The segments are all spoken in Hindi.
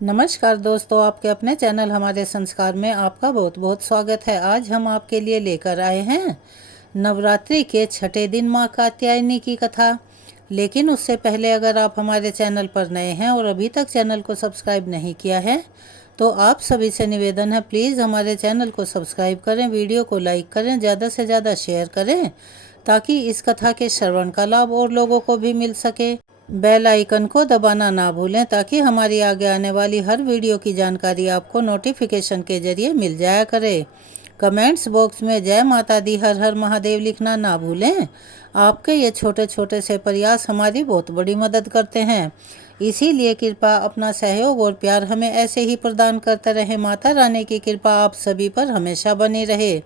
नमस्कार दोस्तों, आपके अपने चैनल हमारे संस्कार में आपका बहुत बहुत स्वागत है। आज हम आपके लिए लेकर आए हैं नवरात्रि के छठे दिन माँ कात्यायनी की कथा। लेकिन उससे पहले अगर आप हमारे चैनल पर नए हैं और अभी तक चैनल को सब्सक्राइब नहीं किया है तो आप सभी से निवेदन है, प्लीज़ हमारे चैनल को सब्सक्राइब करें, वीडियो को लाइक करें, ज़्यादा से ज़्यादा शेयर करें ताकि इस कथा के श्रवण का लाभ और लोगों को भी मिल सके। बेल आइकन को दबाना ना भूलें ताकि हमारी आगे आने वाली हर वीडियो की जानकारी आपको नोटिफिकेशन के जरिए मिल जाया करे। कमेंट्स बॉक्स में जय माता दी, हर हर महादेव लिखना ना भूलें। आपके ये छोटे छोटे से प्रयास हमारी बहुत बड़ी मदद करते हैं, इसीलिए कृपा अपना सहयोग और प्यार हमें ऐसे ही प्रदान करते रहे। माता रानी की कृपा आप सभी पर हमेशा बनी रहे,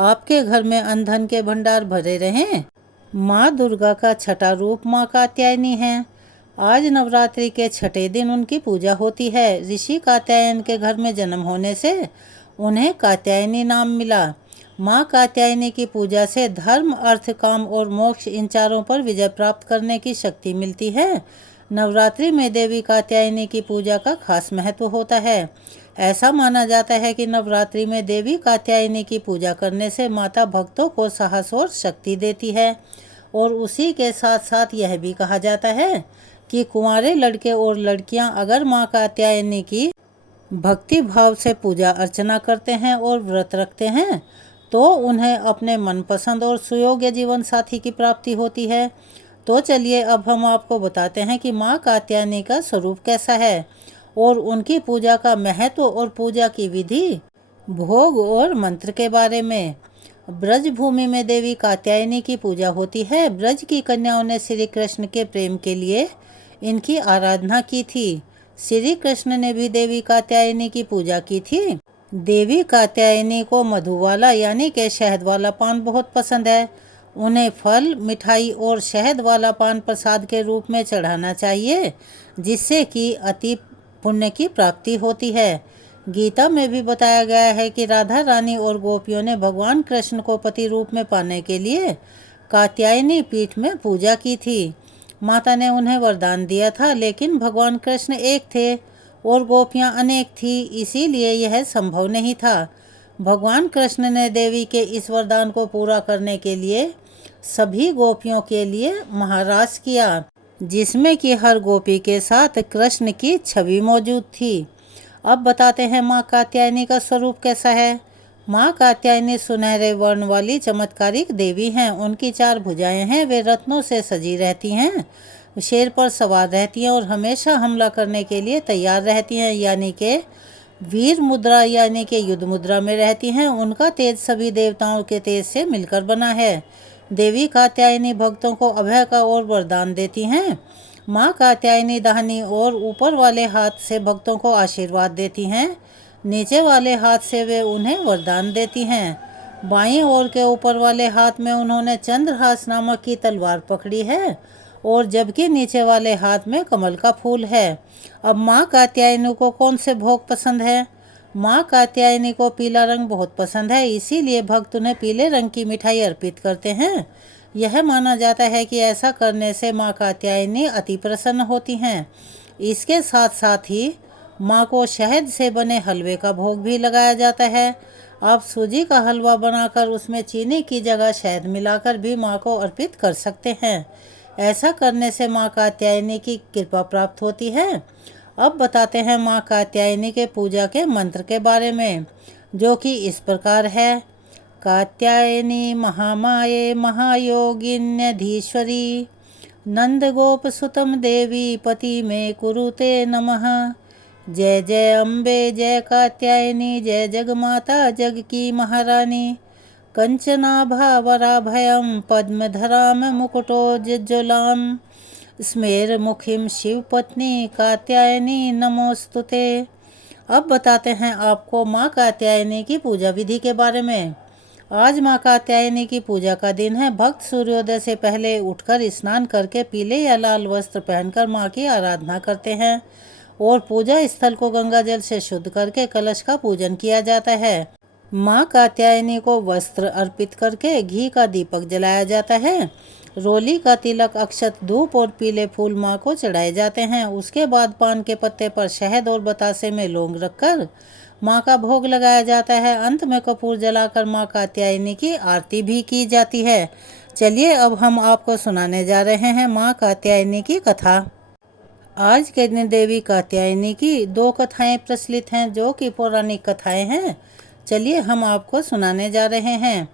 आपके घर में अन्न धन के भंडार भरे रहें। माँ दुर्गा का छठा रूप माँ कात्यायनी है। आज नवरात्रि के छठे दिन उनकी पूजा होती है। ऋषि कात्यायन के घर में जन्म होने से उन्हें कात्यायनी नाम मिला। माँ कात्यायनी की पूजा से धर्म, अर्थ, काम और मोक्ष इन चारों पर विजय प्राप्त करने की शक्ति मिलती है। नवरात्रि में देवी कात्यायनी की पूजा का खास महत्व होता है। ऐसा माना जाता है कि नवरात्रि में देवी कात्यायनी की पूजा करने से माता भक्तों को साहस और शक्ति देती है। और उसी के साथ साथ यह भी कहा जाता है कि कुंवारे लड़के और लड़कियां अगर माँ कात्यायनी की भक्ति भाव से पूजा अर्चना करते हैं और व्रत रखते हैं तो उन्हें अपने मनपसंद और सुयोग्य जीवन साथी की प्राप्ति होती है। तो चलिए अब हम आपको बताते हैं कि माँ कात्यायनी का स्वरूप कैसा है और उनकी पूजा का महत्व और पूजा की विधि, भोग और मंत्र के बारे में। ब्रज भूमि में देवी कात्यायनी की पूजा होती है। ब्रज की कन्याओं ने श्री कृष्ण के प्रेम के लिए इनकी आराधना की थी। श्री कृष्ण ने भी देवी कात्यायनी की पूजा की थी। देवी कात्यायनी को मधु वाला यानी कि शहद वाला पान बहुत पसंद है। उन्हें फल, मिठाई और शहद वाला पान प्रसाद के रूप में चढ़ाना चाहिए, जिससे कि अति पुण्य की प्राप्ति होती है। गीता में भी बताया गया है कि राधा रानी और गोपियों ने भगवान कृष्ण को पति रूप में पाने के लिए कात्यायनी पीठ में पूजा की थी। माता ने उन्हें वरदान दिया था, लेकिन भगवान कृष्ण एक थे और गोपियां अनेक थी, इसीलिए यह संभव नहीं था। भगवान कृष्ण ने देवी के इस वरदान को पूरा करने के लिए सभी गोपियों के लिए महारास किया, जिसमें कि हर गोपी के साथ कृष्ण की छवि मौजूद थी। अब बताते हैं माँ कात्यायनी का स्वरूप कैसा है। माँ कात्यायनी सुनहरे वर्ण वाली चमत्कारिक देवी हैं। उनकी 4 भुजाएं हैं। वे रत्नों से सजी रहती हैं, शेर पर सवार रहती हैं और हमेशा हमला करने के लिए तैयार रहती हैं, यानी कि वीर मुद्रा यानी कि युद्ध मुद्रा में रहती हैं। उनका तेज सभी देवताओं के तेज से मिलकर बना है। देवी कात्यायनी भक्तों को अभय का और वरदान देती हैं। माँ कात्यायनी दाहिनी और ऊपर वाले हाथ से भक्तों को आशीर्वाद देती हैं, नीचे वाले हाथ से वे उन्हें वरदान देती हैं। बाईं ओर के ऊपर वाले हाथ में उन्होंने चंद्रहास नामक की तलवार पकड़ी है और जबकि नीचे वाले हाथ में कमल का फूल है। अब माँ कात्यायनी को कौन से भोग पसंद है? माँ कात्यायनी को पीला रंग बहुत पसंद है, इसीलिए भक्त उन्हें पीले रंग की मिठाई अर्पित करते हैं। यह माना जाता है कि ऐसा करने से माँ कात्यायनी अति प्रसन्न होती हैं। इसके साथ साथ ही माँ को शहद से बने हलवे का भोग भी लगाया जाता है। आप सूजी का हलवा बनाकर उसमें चीनी की जगह शहद मिलाकर भी माँ को अर्पित कर सकते हैं। ऐसा करने से माँ कात्यायनी की कृपा प्राप्त होती है। अब बताते हैं माँ कात्यायनी के पूजा के मंत्र के बारे में, जो कि इस प्रकार है। कात्यायनी महामाये महायोगिन्यधीश्वरी नंदगोपसुतम देवी पति में कुरुते नमः। जय जय अम्बे, जय कात्यायनी, जय जगमाता जग की महारानी। कंचनाभावराभयं पद्मधराम मुकुटोज्ज्वलां स्मेरमुखीं शिवपत्नी कात्यायनी नमोस्तुते। अब बताते हैं आपको माँ कात्यायनी की पूजा विधि के बारे में। आज माँ कात्यायनी की पूजा का दिन है। भक्त सूर्योदय से पहले उठकर स्नान करके पीले या लाल वस्त्र पहनकर माँ की आराधना करते हैं और पूजा स्थल को गंगा जल से शुद्ध करके कलश का पूजन किया जाता है। माँ कात्यायनी को वस्त्र अर्पित करके घी का दीपक जलाया जाता है रोली का तिलक, अक्षत, धूप और पीले फूल माँ को चढ़ाए जाते हैं। उसके बाद पान के पत्ते पर शहद और बतासे में लौंग रखकर माँ का भोग लगाया जाता है। अंत में कपूर जलाकर माँ कात्यायनी की आरती भी की जाती है। चलिए अब हम आपको सुनाने जा रहे हैं माँ कात्यायनी की कथा। आज के दिन देवी कात्यायनी की 2 कथाएं प्रचलित हैं जो कि पौराणिक कथाएं हैं। चलिए हम आपको सुनाने जा रहे हैं।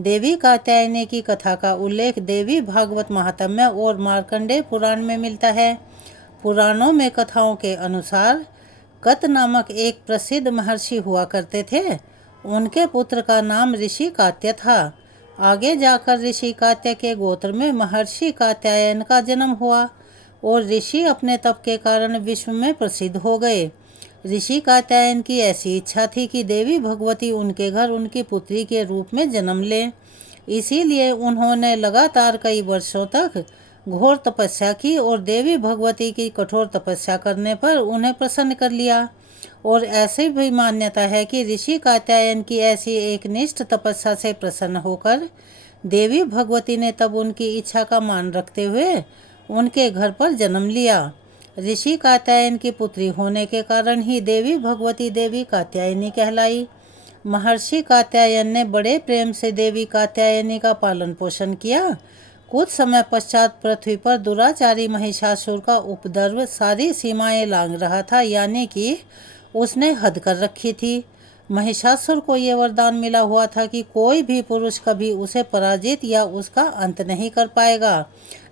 देवी कात्यायनी की कथा का उल्लेख देवी भागवत महात्म्य और मार्कंडेय पुराण में मिलता है। पुराणों में कथाओं के अनुसार कत नामक एक प्रसिद्ध महर्षि हुआ करते थे। उनके पुत्र का नाम ऋषि कात्य था। आगे जाकर ऋषि कात्य के गोत्र में महर्षि कात्यायन का जन्म हुआ और ऋषि अपने तप के कारण विश्व में प्रसिद्ध हो गए। ऋषि कात्यायन की ऐसी इच्छा थी कि देवी भगवती उनके घर उनकी पुत्री के रूप में जन्म लें। इसीलिए उन्होंने लगातार कई वर्षों तक घोर तपस्या की और देवी भगवती की कठोर तपस्या करने पर उन्हें प्रसन्न कर लिया। और ऐसी भी मान्यता है कि ऋषि कात्यायन की ऐसी एक निष्ठ तपस्या से प्रसन्न होकर देवी भगवती ने तब उनकी इच्छा का मान रखते हुए उनके घर पर जन्म लिया। ऋषि कात्यायन की पुत्री होने के कारण ही देवी भगवती देवी कात्यायनी कहलाई। महर्षि कात्यायन ने बड़े प्रेम से देवी कात्यायनी का पालन पोषण किया। कुछ समय पश्चात पृथ्वी पर दुराचारी महिषासुर का उपद्रव सारी सीमाएं लांघ रहा था, यानी कि उसने हद कर रखी थी। महिषासुर को ये वरदान मिला हुआ था कि कोई भी पुरुष कभी उसे पराजित या उसका अंत नहीं कर पाएगा,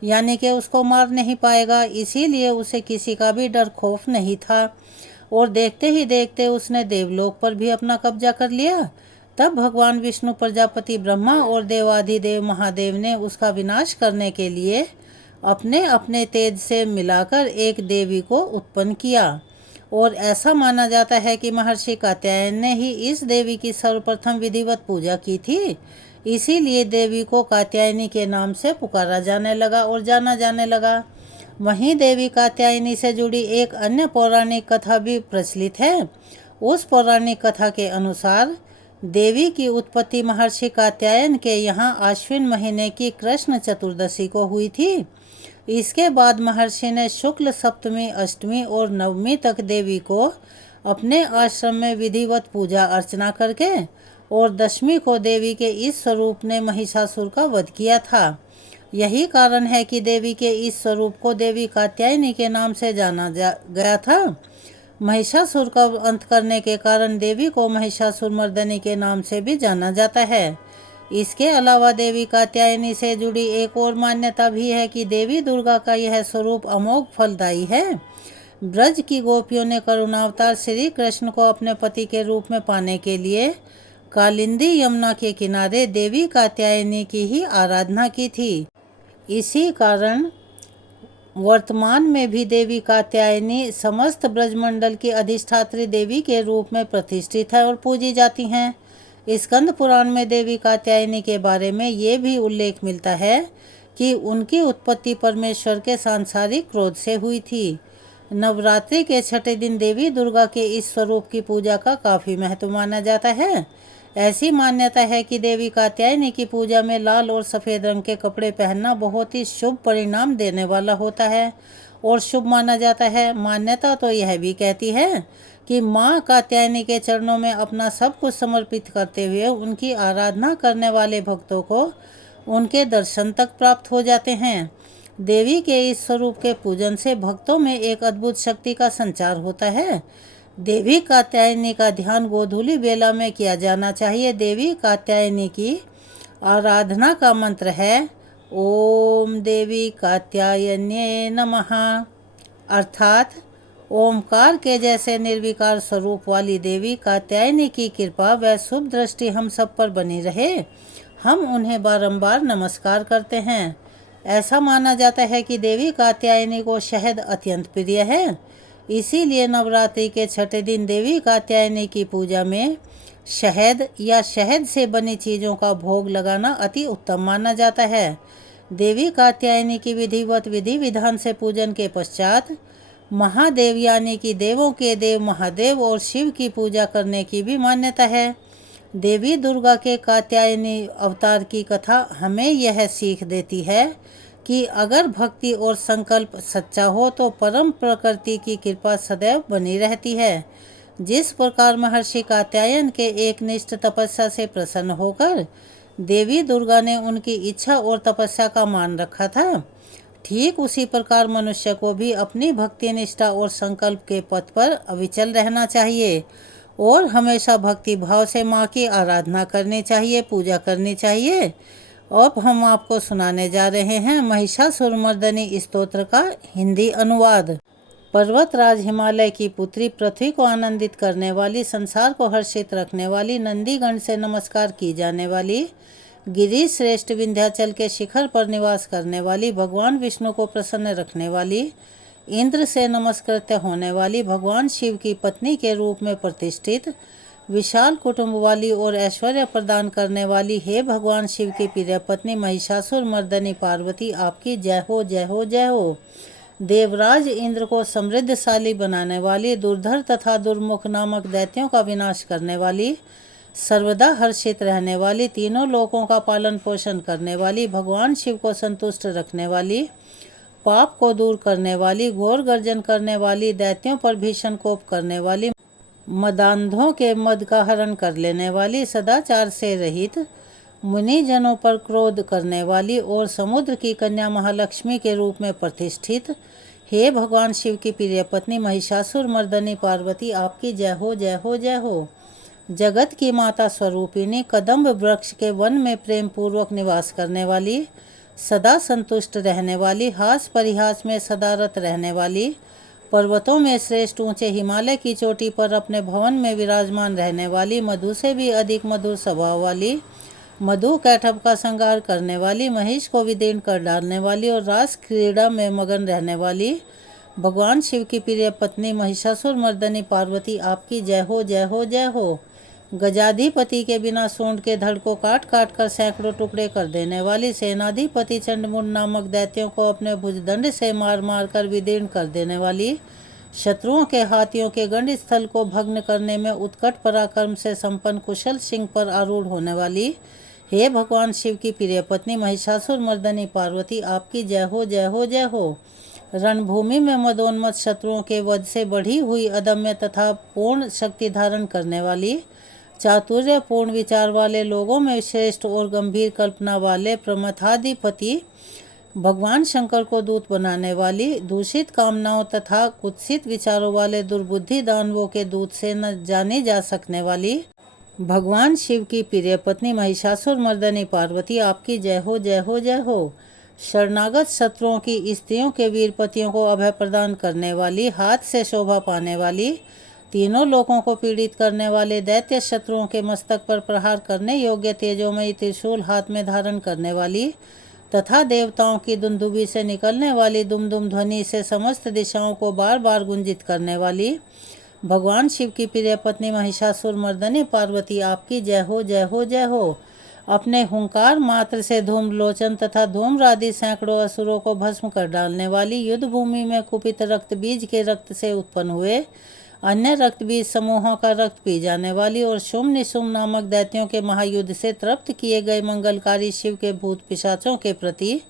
यानी कि उसको मार नहीं पाएगा। इसीलिए उसे किसी का भी डर खौफ नहीं था और देखते ही देखते उसने देवलोक पर भी अपना कब्जा कर लिया। तब भगवान विष्णु, प्रजापति ब्रह्मा और देवाधिदेव महादेव ने उसका विनाश करने के लिए अपने अपने तेज से मिलाकर एक देवी को उत्पन्न किया। और ऐसा माना जाता है कि महर्षि कात्यायन ने ही इस देवी की सर्वप्रथम विधिवत पूजा की थी। इसीलिए देवी को कात्यायनी के नाम से पुकारा जाने लगा और जाना जाने लगा। वहीं देवी कात्यायनी से जुड़ी एक अन्य पौराणिक कथा भी प्रचलित है। उस पौराणिक कथा के अनुसार देवी की उत्पत्ति महर्षि कात्यायन के यहाँ आश्विन महीने की कृष्ण चतुर्दशी को हुई थी। इसके बाद महर्षि ने शुक्ल सप्तमी, अष्टमी और नवमी तक देवी को अपने आश्रम में विधिवत पूजा अर्चना करके और दशमी को देवी के इस स्वरूप ने महिषासुर का वध किया था। यही कारण है कि देवी के इस स्वरूप को देवी कात्यायनी के नाम से जाना गया था। महिषासुर का अंत करने के कारण देवी को महिषासुर मर्दनी के नाम से भी जाना जाता है। इसके अलावा देवी कात्यायनी से जुड़ी एक और मान्यता भी है कि देवी दुर्गा का यह स्वरूप अमोघ फलदायी है। ब्रज की गोपियों ने करुणावतार श्री कृष्ण को अपने पति के रूप में पाने के लिए कालिंदी यमुना के किनारे देवी कात्यायनी की ही आराधना की थी। इसी कारण वर्तमान में भी देवी कात्यायनी समस्त ब्रजमंडल की अधिष्ठात्री देवी के रूप में प्रतिष्ठित है और पूजी जाती हैं। स्कंद पुराण में देवी कात्यायनी के बारे में ये भी उल्लेख मिलता है कि उनकी उत्पत्ति परमेश्वर के सांसारिक क्रोध से हुई थी। नवरात्रि के छठे दिन देवी दुर्गा के इस स्वरूप की पूजा का काफ़ी महत्व माना जाता है। ऐसी मान्यता है कि देवी कात्यायनी की पूजा में लाल और सफ़ेद रंग के कपड़े पहनना बहुत ही शुभ परिणाम देने वाला होता है और शुभ माना जाता है। मान्यता तो यह भी कहती है कि माँ कात्यायनी के चरणों में अपना सब कुछ समर्पित करते हुए उनकी आराधना करने वाले भक्तों को उनके दर्शन तक प्राप्त हो जाते हैं। देवी के इस स्वरूप के पूजन से भक्तों में एक अद्भुत शक्ति का संचार होता है। देवी कात्यायनी का ध्यान गोधूली बेला में किया जाना चाहिए। देवी कात्यायनी की आराधना का मंत्र है ओम देवी कात्यायन्ये नमः, अर्थात ओमकार के जैसे निर्विकार स्वरूप वाली देवी कात्यायनी की कृपा व शुभ दृष्टि हम सब पर बनी रहे। हम उन्हें बारंबार नमस्कार करते हैं। ऐसा माना जाता है कि देवी कात्यायनी को शहद अत्यंत प्रिय है। इसीलिए नवरात्रि के छठे दिन देवी कात्यायनी की पूजा में शहद या शहद से बनी चीज़ों का भोग लगाना अति उत्तम माना जाता है। देवी कात्यायनी की विधिवत विधि विधान से पूजन के पश्चात महादेव यानी कि देवों के देव महादेव और शिव की पूजा करने की भी मान्यता है। देवी दुर्गा के कात्यायनी अवतार की कथा हमें यह सीख देती है कि अगर भक्ति और संकल्प सच्चा हो तो परम प्रकृति की कृपा सदैव बनी रहती है। जिस प्रकार महर्षि कात्यायन के एकनिष्ठ तपस्या से प्रसन्न होकर देवी दुर्गा ने उनकी इच्छा और तपस्या का मान रखा था, ठीक उसी प्रकार मनुष्य को भी अपनी भक्ति निष्ठा और संकल्प के पथ पर अविचल रहना चाहिए और हमेशा भक्ति भाव से माँ की आराधना करनी चाहिए, पूजा करनी चाहिए। अब हम आपको सुनाने जा रहे हैं महिषासुरमर्दिनी स्तोत्र का हिंदी अनुवाद। पर्वतराज हिमालय की पुत्री, पृथ्वी को आनंदित करने वाली, संसार को हर्षित रखने वाली, नंदीगण से नमस्कार की जाने वाली, गिरी श्रेष्ठ विंध्याचल के शिखर पर निवास करने वाली, भगवान विष्णु को प्रसन्न रखने वाली, इंद्र से नमस्कृत्य होने वाली, भगवान शिव की पत्नी के रूप में प्रतिष्ठित, विशाल कुटुंब वाली और ऐश्वर्य प्रदान करने वाली, हे भगवान शिव की प्रिय पत्नी महिषासुरमर्दिनी पार्वती, आपकी जय हो, जय हो, जय हो। देवराज इंद्र को समृद्धशाली बनाने वाली, दुर्धर तथा दुर्मुख नामक दैत्यों का विनाश करने वाली, सर्वदा हर्षित रहने वाली, तीनों लोकों का पालन पोषण करने वाली, भगवान शिव को संतुष्ट रखने वाली, पाप को दूर करने वाली, घोर गर्जन करने वाली, दैत्यों पर भीषण कोप करने वाली, मदांधों के मद का हरण कर लेने वाली, सदाचार से रहित, मुनि जनों पर क्रोध करने वाली और समुद्र की कन्या महालक्ष्मी के रूप में प्रतिष्ठित, हे भगवान शिव की प्रिय पत्नी महिषासुरमर्दिनी पार्वती, आपकी जय हो, जय हो, जय हो। जगत की माता स्वरूपिणी, कदम्ब वृक्ष के वन में प्रेम पूर्वक निवास करने वाली, सदा संतुष्ट रहने वाली, हास परिहास में सदा रत रहने वाली, पर्वतों में श्रेष्ठ ऊंचे हिमालय की चोटी पर अपने भवन में विराजमान रहने वाली, मधु से भी अधिक मधुर स्वभाव वाली, मधु कैटभ का श्रृंगार करने वाली, महिष को विदीर्ण कर डालने वाली और रास क्रीड़ा में मगन रहने वाली, भगवान शिव की प्रिय पत्नी महिषासुरमर्दिनी पार्वती, आपकी जय हो, जय हो, जय हो। गजाधिपति के बिना सूंड के धड़ को काट काट कर सैकड़ों टुकड़े कर देने वाली, सेनाधिपति चंडमुंड नामक दैत्यों को अपने भुजदंड से मार मार कर विदीर्ण कर देने वाली, शत्रुओं के हाथियों के गंड स्थल को भग्न करने में उत्कट पराक्रम से संपन्न कुशल सिंह पर आरूढ़ होने वाली, हे भगवान शिव की प्रिय पत्नी महिषासुरमर्दिनी पार्वती, आपकी जय हो, जय हो, जय हो। रणभूमि में मदोन्मत्त शत्रुओं के वध से बढ़ी हुई अदम्य तथा पूर्ण शक्ति धारण करने वाली, चातुर्यपूर्ण विचार वाले, लोगों में श्रेष्ठ और गंभीर कल्पना वाले, प्रमथाधिपति भगवान शंकर को दूत बनाने वाली, दूषित कामनाओं तथा कुत्सित विचारों वाले दुर्बुद्धि दानवों के दूत से न जानी जा सकने वाली, भगवान शिव की प्रिय पत्नी महिषासुरमर्दिनी पार्वती, आपकी जय हो, जय हो, जय हो। शरणागत शत्रुओं की स्त्रियों के वीर पतियों को अभय प्रदान करने वाली, हाथ से शोभा पाने वाली, तीनों लोकों को पीड़ित करने वाले, दैत्य शत्रुओं के मस्तक पर प्रहार करने योग्य तेजोमयी त्रिशूल हाथ में धारण करने वाली तथा देवताओं की दुंदुभी से निकलने वाली दुमदुम ध्वनि से समस्त दिशाओं को बार बार गुंजित करने वाली, भगवान शिव की प्रिय पत्नी महिषासुरमर्दिनी पार्वती, आपकी जय हो, जय हो, जय हो। अपने हुंकार मात्र से धूम्रलोचन तथा धूम्रादि सैकड़ों असुरों को भस्म कर डालने वाली, युद्ध भूमि में कुपित रक्त बीज के रक्त से उत्पन्न हुए अन्य रक्त बीज समूहों का रक्त पी जाने वाली और शुम निशुम नामक दैत्यों के महायुद्ध से तृप्त किए गए मंगलकारी शिव के भूत पिशाचों के प्रति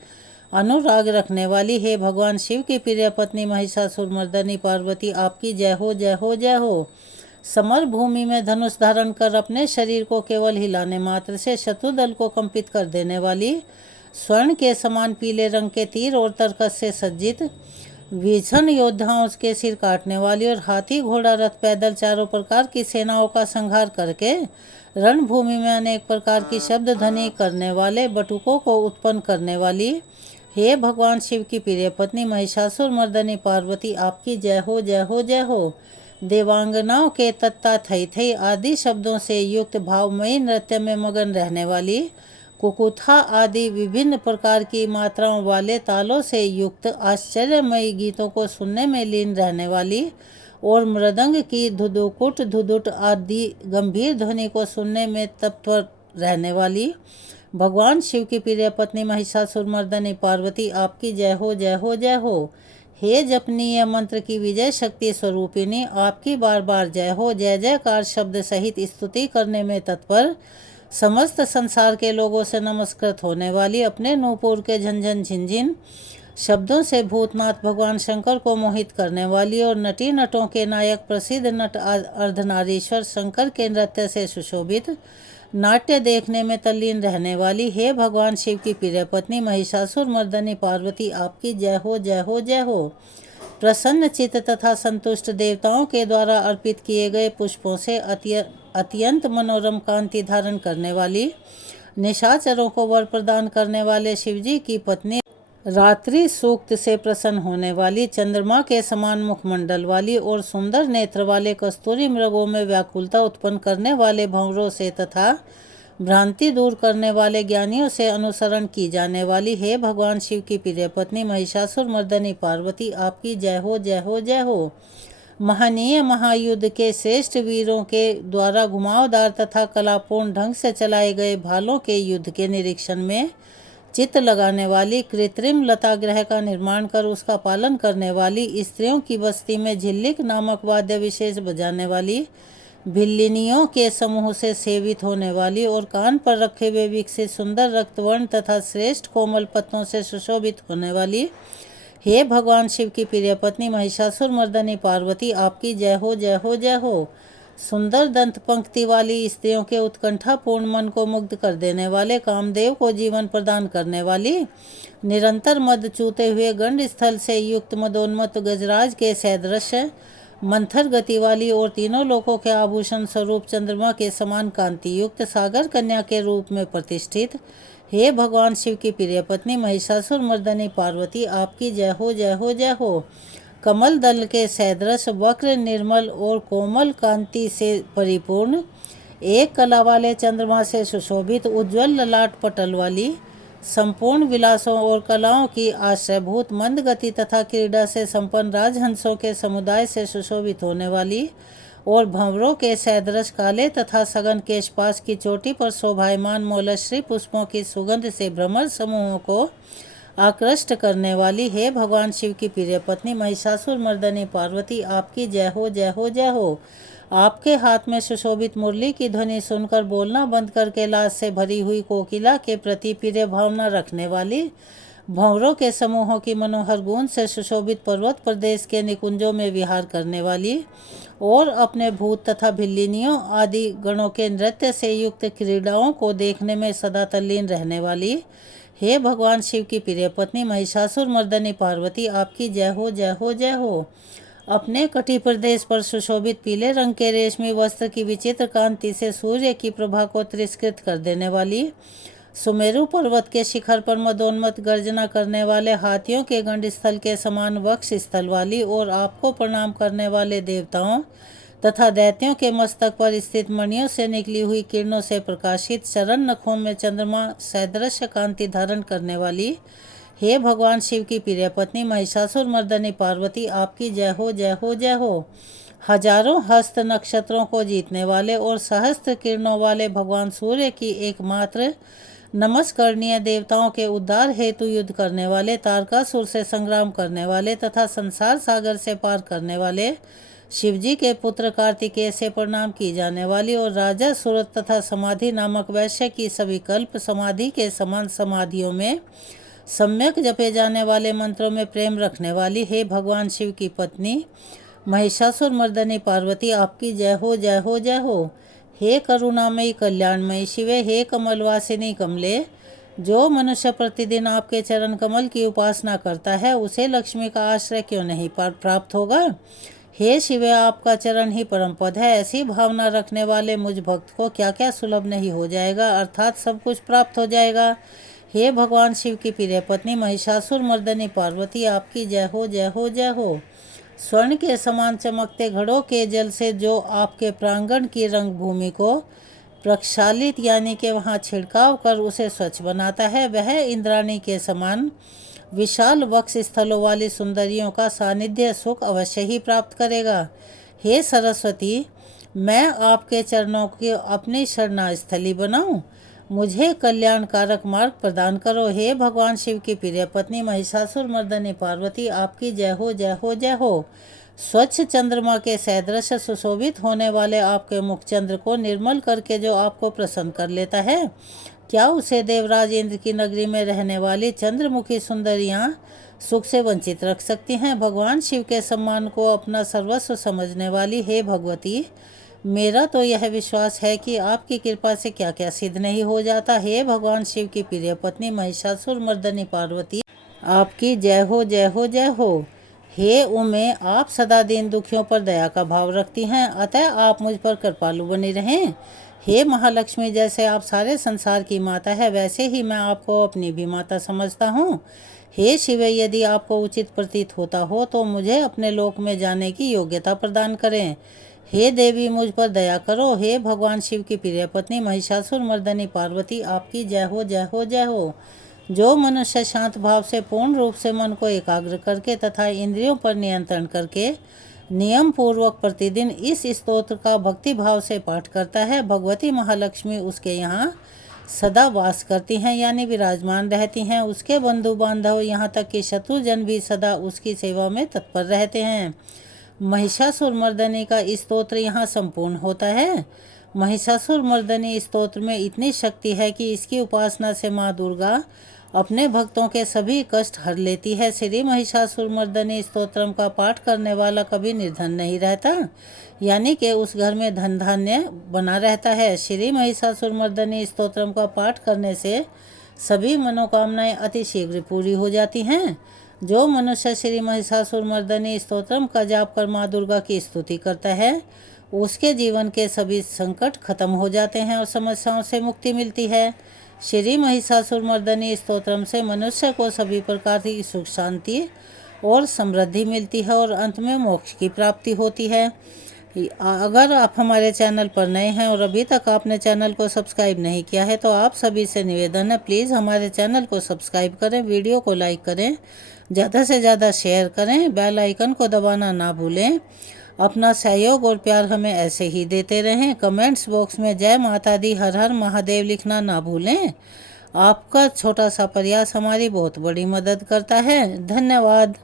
अनुराग रखने वाली, हे भगवान शिव की प्रिय पत्नी महिषासुरमर्दिनी पार्वती, आपकी जय हो, जय हो, जय हो। समर भूमि में धनुष धारण कर अपने शरीर को केवल हिलाने मात्र से शत्रुदल को कंपित कर देने वाली, स्वर्ण के समान पीले रंग के तीर और तरकस से सज्जित, भीषण योद्धाओं के सिर काटने वाली और हाथी घोड़ा रथ पैदल चारों प्रकार की सेनाओं का संहार करके रणभूमि में अनेक प्रकार की शब्द ध्वनि करने वाले बटुकों को उत्पन्न करने वाली, हे भगवान शिव की प्रिय पत्नी महिषासुरमर्दिनी पार्वती, आपकी जय हो, जय हो, जय हो। देवांगनाओं के तत्ता थई थई आदि शब्दों से युक्त भावमयी नृत्य में मगन रहने वाली, कुकुथा आदि विभिन्न प्रकार की मात्राओं वाले तालों से युक्त आश्चर्यमयी गीतों को सुनने में लीन रहने वाली और मृदंग की धुदुकुट धुदुट आदि गंभीर ध्वनि को सुनने में तत्पर रहने वाली, भगवान शिव की प्रिय पत्नी महिषासुरमर्दिनी पार्वती, आपकी जय हो, जय हो, जय हो। हे जपनीय मंत्र की विजय शक्ति स्वरूपिणी, आपकी बार बार जय हो। जय जयकार शब्द सहित स्तुति करने में तत्पर समस्त संसार के लोगों से नमस्कृत होने वाली, अपने नूपुर के झंझन झिंझिन शब्दों से भूतनाथ भगवान शंकर को मोहित करने वाली और नटी नटों के नायक प्रसिद्ध नट अर्धनारीश्वर शंकर के नृत्य से सुशोभित नाट्य देखने में तल्लीन रहने वाली, हे भगवान शिव की प्रिय पत्नी महिषासुर मर्दनी पार्वती, आपकी जय हो जय हो जय हो। प्रसन्न चित्त तथा संतुष्ट देवताओं के द्वारा अर्पित किए गए पुष्पों से अत्यंत मनोरम कांति धारण करने वाली, निशाचरों को वर प्रदान करने वाले शिवजी की पत्नी, रात्रि सूक्त से प्रसन्न होने वाली, चंद्रमा के समान मुखमंडल वाली और सुंदर नेत्र वाले कस्तूरी मृगों में व्याकुलता उत्पन्न करने वाले भंवरों से तथा भ्रांति दूर करने वाले ज्ञानियों से अनुसरण की जाने वाली, हे भगवान शिव की प्रिय पत्नी महिषासुर मर्दनी पार्वती, आपकी जय हो जय हो जय हो। महनीय महायुद्ध के श्रेष्ठ वीरों के द्वारा घुमावदार तथा कलापूर्ण ढंग से चलाए गए भालों के युद्ध के निरीक्षण में चित्त लगाने वाली, कृत्रिम लताग्रह का निर्माण कर उसका पालन करने वाली, स्त्रियों की बस्ती में झिल्लिक नामक वाद्य विशेष बजाने वाली, भिल्लिनियों के समूह से सेवित होने वाली और कान पर रखे हुए विकसित सुंदर रक्तवर्ण तथा श्रेष्ठ कोमल पत्तों से सुशोभित होने वाली, हे भगवान शिव की प्रिय पत्नी महिषासुर मर्दनी पार्वती, आपकी जय हो जय हो जय हो। सुंदर दंत पंक्ति वाली स्त्रियों के उत्कंठापूर्ण मन को मुग्ध कर देने वाले, कामदेव को जीवन प्रदान करने वाली, निरंतर मद चूते हुए गंड स्थल से युक्त मदोन्मत्त गजराज के सदृश मंथर गति वाली और तीनों लोकों के आभूषण स्वरूप चंद्रमा के समान कांति युक्त सागर कन्या के रूप में प्रतिष्ठित, हे भगवान शिव की प्रिय पत्नी महिषासुर मर्दनी पार्वती, आपकी जय हो जय हो जय हो। कमल दल के सदृश वक्र निर्मल और कोमल कांति से परिपूर्ण, एक कला वाले चंद्रमा से सुशोभित उज्ज्वल ललाट पटल वाली, संपूर्ण विलासों और कलाओं की आश्रयभूत मंद गति तथा क्रीड़ा से संपन्न राजहंसों के समुदाय से सुशोभित होने वाली और भंवरों के सदृश काले तथा सघन केशपाश की चोटी पर शोभायमान मोलश्री पुष्पों की सुगंध से भ्रमर समूहों को आकृष्ट करने वाली, हे भगवान शिव की प्रिय पत्नी महिषासुर मर्दनी पार्वती, आपकी जय हो जय हो जय हो। आपके हाथ में सुशोभित मुरली की ध्वनि सुनकर बोलना बंद करके लाज से भरी हुई कोकिला के प्रति प्रिय भावना रखने वाली, भंवरों के समूहों की मनोहर गूंज से सुशोभित पर्वत प्रदेश के निकुंजों में विहार करने वाली और अपने भूत तथा भिल्लिनियों आदि गणों के नृत्य से युक्त क्रीड़ाओं को देखने में सदा तल्लीन रहने वाली, हे भगवान शिव की प्रिय पत्नी महिषासुर मर्दनी पार्वती, आपकी जय हो जय हो जय हो। अपने कटी प्रदेश पर सुशोभित पीले रंग के रेशमी वस्त्र की विचित्र कांति से सूर्य की प्रभा को तिरस्कृत कर देने वाली, सुमेरु पर्वत के शिखर पर मदोन्मत्त गर्जना करने वाले हाथियों के गंड स्थल के समान वक्ष स्थल वाली और आपको प्रणाम करने वाले देवताओं तथा दैत्यों के मस्तक पर स्थित मणियों से निकली हुई किरणों से प्रकाशित, चरण नखों में चंद्रमा सदृश कांति धारण करने वाली, हे भगवान शिव की प्रिय पत्नी महिषासुर मर्दनी पार्वती, आपकी जय हो जय हो जय हो। हजारों हस्त नक्षत्रों को जीतने वाले और सहस्त्र किरणों वाले भगवान सूर्य की एकमात्र नमस्करणीय, देवताओं के उद्धार हेतु युद्ध करने वाले, तारकासुर से संग्राम करने वाले तथा संसार सागर से पार करने वाले शिवजी के पुत्र कार्तिकेय से प्रणाम की जाने वाली और राजा सूरत तथा समाधि नामक वैश्य की सभी कल्प समाधि के समान समाधियों में सम्यक जपे जाने वाले मंत्रों में प्रेम रखने वाली, हे भगवान शिव की पत्नी महिषासुर मर्दनी पार्वती, आपकी जय हो जय हो जय हो। हे करुणामयी कल्याणमयी शिवे, हे कमलवासिनी कमले, जो मनुष्य प्रतिदिन आपके चरण कमल की उपासना करता है उसे लक्ष्मी का आश्रय क्यों नहीं प्राप्त होगा। हे शिवे, आपका चरण ही परम पद है। ऐसी भावना रखने वाले मुझ भक्त को क्या क्या सुलभ नहीं हो जाएगा, अर्थात सब कुछ प्राप्त हो जाएगा। हे भगवान शिव की प्रिय पत्नी महिषासुर मर्दनी पार्वती, आपकी जय हो जय हो जय हो। स्वर्ण के समान चमकते घड़ों के जल से जो आपके प्रांगण की रंग भूमि को प्रक्षालित यानी कि वहाँ छिड़काव कर उसे स्वच्छ बनाता है, वह इंद्राणी के समान विशाल वक्ष स्थलों वाली सुंदरियों का सानिध्य सुख अवश्य ही प्राप्त करेगा। हे सरस्वती, मैं आपके चरणों की अपनी शरणास्थली बनाऊं। मुझे कल्याणकारक मार्ग प्रदान करो। हे भगवान शिव की प्रिय पत्नी महिषासुर मर्दनी पार्वती, आपकी जय हो, जय हो, जय हो। स्वच्छ चंद्रमा के सदृश सुशोभित होने वाले आपके मुख चंद्र को निर्मल करके जो आपको प्रसन्न कर लेता है, क्या उसे देवराज इंद्र की नगरी में रहने वाली चंद्रमुखी सुंदरियां सुख से वंचित रख सकती हैं? भगवान शिव के सम्मान को अपना सर्वस्व समझने वाली हे भगवती, मेरा तो यह विश्वास है कि आपकी कृपा से क्या क्या सिद्ध नहीं हो जाता। हे भगवान शिव की प्रिय पत्नी महिषासुर मर्दनी पार्वती, आपकी जय हो, जय हो, जय हो। हे उमे, आप सदा दीन दुखियों पर दया का भाव रखती हैं, अतः आप मुझ पर कृपालु बनी रहें। हे महालक्ष्मी, जैसे आप सारे संसार की माता है, वैसे ही मैं आपको अपनी भी माता समझता हूँ। हे शिव, यदि आपको उचित प्रतीत होता हो तो मुझे अपने लोक में जाने की योग्यता प्रदान करें। हे देवी, मुझ पर दया करो। हे भगवान शिव की प्रिय पत्नी महिषासुर मर्दनी पार्वती, आपकी जय हो, जय हो, जय हो। जो मनुष्य शांत भाव से पूर्ण रूप से मन को एकाग्र करके तथा इंद्रियों पर नियंत्रण करके नियम पूर्वक प्रतिदिन इस स्तोत्र का भक्ति भाव से पाठ करता है, भगवती महालक्ष्मी उसके यहाँ सदा वास करती हैं, यानी विराजमान रहती हैं। उसके बंधु बांधव, यहाँ तक कि शत्रुजन भी सदा उसकी सेवा में तत्पर रहते हैं। महिषासुर मर्दनी का स्तोत्र यहाँ संपूर्ण होता है। महिषासुर मर्दनी स्तोत्र में इतनी शक्ति है कि इसकी उपासना से माँ दुर्गा अपने भक्तों के सभी कष्ट हर लेती है। श्री महिषासुर मर्दनी स्तोत्रम का पाठ करने वाला कभी निर्धन नहीं रहता, यानी कि उस घर में धन धान्य बना रहता है। श्री महिषासुर मर्दनी स्तोत्रम का पाठ करने से सभी मनोकामनाएं अति शीघ्र पूरी हो जाती हैं। जो मनुष्य श्री महिषासुर मर्दनी स्तोत्रम का जाप कर माँ दुर्गा की स्तुति करता है, उसके जीवन के सभी संकट खत्म हो जाते हैं और समस्याओं से मुक्ति मिलती है। श्री महिषासुर मर्दनी स्तोत्रम से मनुष्य को सभी प्रकार की सुख शांति और समृद्धि मिलती है और अंत में मोक्ष की प्राप्ति होती है। अगर आप हमारे चैनल पर नए हैं और अभी तक आपने चैनल को सब्सक्राइब नहीं किया है, तो आप सभी से निवेदन है, प्लीज़ हमारे चैनल को सब्सक्राइब करें, वीडियो को लाइक करें, ज़्यादा से ज़्यादा शेयर करें, बेल आइकन को दबाना ना भूलें। अपना सहयोग और प्यार हमें ऐसे ही देते रहें। कमेंट्स बॉक्स में जय माता दी, हर हर महादेव लिखना ना भूलें। आपका छोटा सा प्रयास हमारी बहुत बड़ी मदद करता है। धन्यवाद।